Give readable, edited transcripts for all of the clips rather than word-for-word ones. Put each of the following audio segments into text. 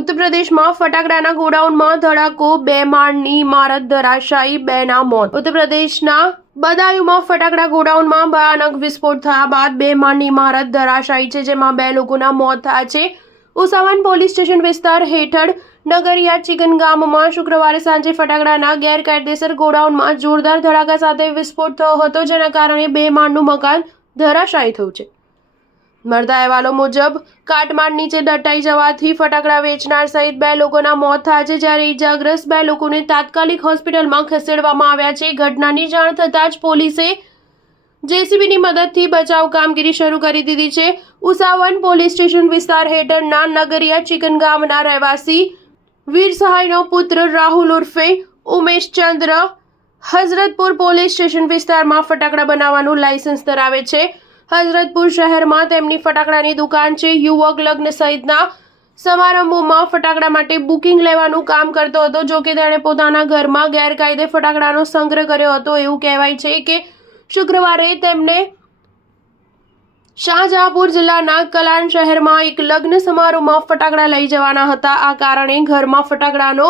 ઉત્તર પ્રદેશમાં ફટાકડાના ગોડાઉનમાં ધડાકો, 2 માળની ઇમારત ધરાશાયી, 2ના મોત. ઉત્તર પ્રદેશના બદાયુમાં ફટાકડા ગોડાઉનમાં ભયાનક વિસ્ફોટ થયા બાદ 2 માળની ઇમારત ધરાશાયી છે, જેમાં 2 લોકોના મોત થયા છે. ઉસાવન પોલીસ સ્ટેશન વિસ્તાર હેઠળ નગરિયા ચિકન ગામમાં શુક્રવારે સાંજે ફટાકડાના ગેરકાયદેસર ગોડાઉનમાં જોરદાર ધડાકા સાથે વિસ્ફોટ થયો હતો, જેના કારણે 2 માળનું મકાન ધરાશાયી થયું છે. મળતા અહેવાલો મુજબ કાટમાળ નીચે દટાઈ જવાથી ફટાકડા વેચનાર સહિત 2 લોકોના મોત થયા છે, જ્યારે ઇજાગ્રસ્ત 2 લોકોને તાત્કાલિક હોસ્પિટલમાં ખસેડવામાં આવ્યા છે. ઘટનાની જાણ થતાં જ પોલીસે જેસીબીની મદદથી બચાવ કામગીરી શરૂ કરી દીધી છે. ઉસાવન પોલીસ સ્ટેશન વિસ્તાર હેઠળના નગરિયા ચિકન ગામના રહેવાસી વીર સહાયનો પુત્ર રાહુલ ઉર્ફે ઉમેશચંદ્ર હઝરતપુર પોલીસ સ્ટેશન વિસ્તારમાં ફટાકડા બનાવવાનું લાયસન્સ ધરાવે છે. હઝરતપુર શહેરમાં તેમની ફટાકડાની દુકાન છે. યુવક લગ્ન સહિતના સમારંભોમાં ફટાકડા માટે બુકિંગ લેવાનું કામ કરતો હતો. જો કે તેણે પોતાના ઘરમાં ગેરકાયદે ફટાકડાનો સંગ્રહ કર્યો હતો. એવું કહેવાય છે કે શુક્રવારે તેમને શાહજહાંપુર જિલ્લાના કલાન શહેરમાં એક લગ્ન સમારોહમાં ફટાકડા લઈ જવાના હતા. આ કારણે ઘરમાં ફટાકડાનો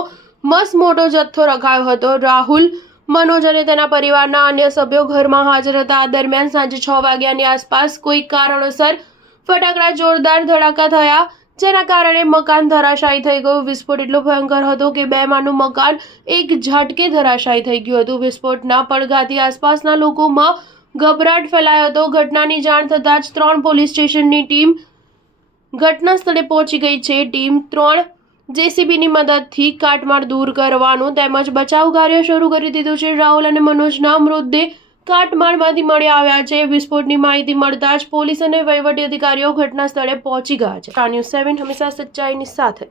મસમોટો જથ્થો રખાયો હતો. રાહુલ, મનોજ અને તેના પરિવારના અન્ય સભ્યો ઘરમાં હાજર હતા. આ દરમિયાન સાંજે 6 વાગ્યાની આસપાસ કોઈ કારણોસર ફટાકડા જોરદાર ધડાકા થયા, જેના કારણે મકાન ધરાશાયી થઈ ગયું. વિસ્ફોટ એટલો ભયંકર હતો કે 2 માળનું મકાન એક ઝાટકે ધરાશાયી થઈ ગયું હતું. વિસ્ફોટના પડઘાથી આસપાસના લોકોમાં ગભરાટ ફેલાયો હતો. ઘટનાની જાણ થતાં જ 3 પોલીસ સ્ટેશનની ટીમ ઘટના સ્થળે પહોંચી ગઈ છે. ટીમ 3 જેસીબીની મદદથી કાટમાળ દૂર કરવાનું તેમજ બચાવ કાર્ય શરૂ કરી દીધું છે. રાહુલ અને મનોજના મૃતદેહ કાટમાળમાંથી મળી આવ્યા છે. વિસ્ફોટની માહિતી મળતા જ પોલીસ અને વહીવટી અધિકારીઓ ઘટના સ્થળે પહોંચી ગયા છે. ન્યૂઝ 7 હંમેશા સચ્ચાઈની સાથે.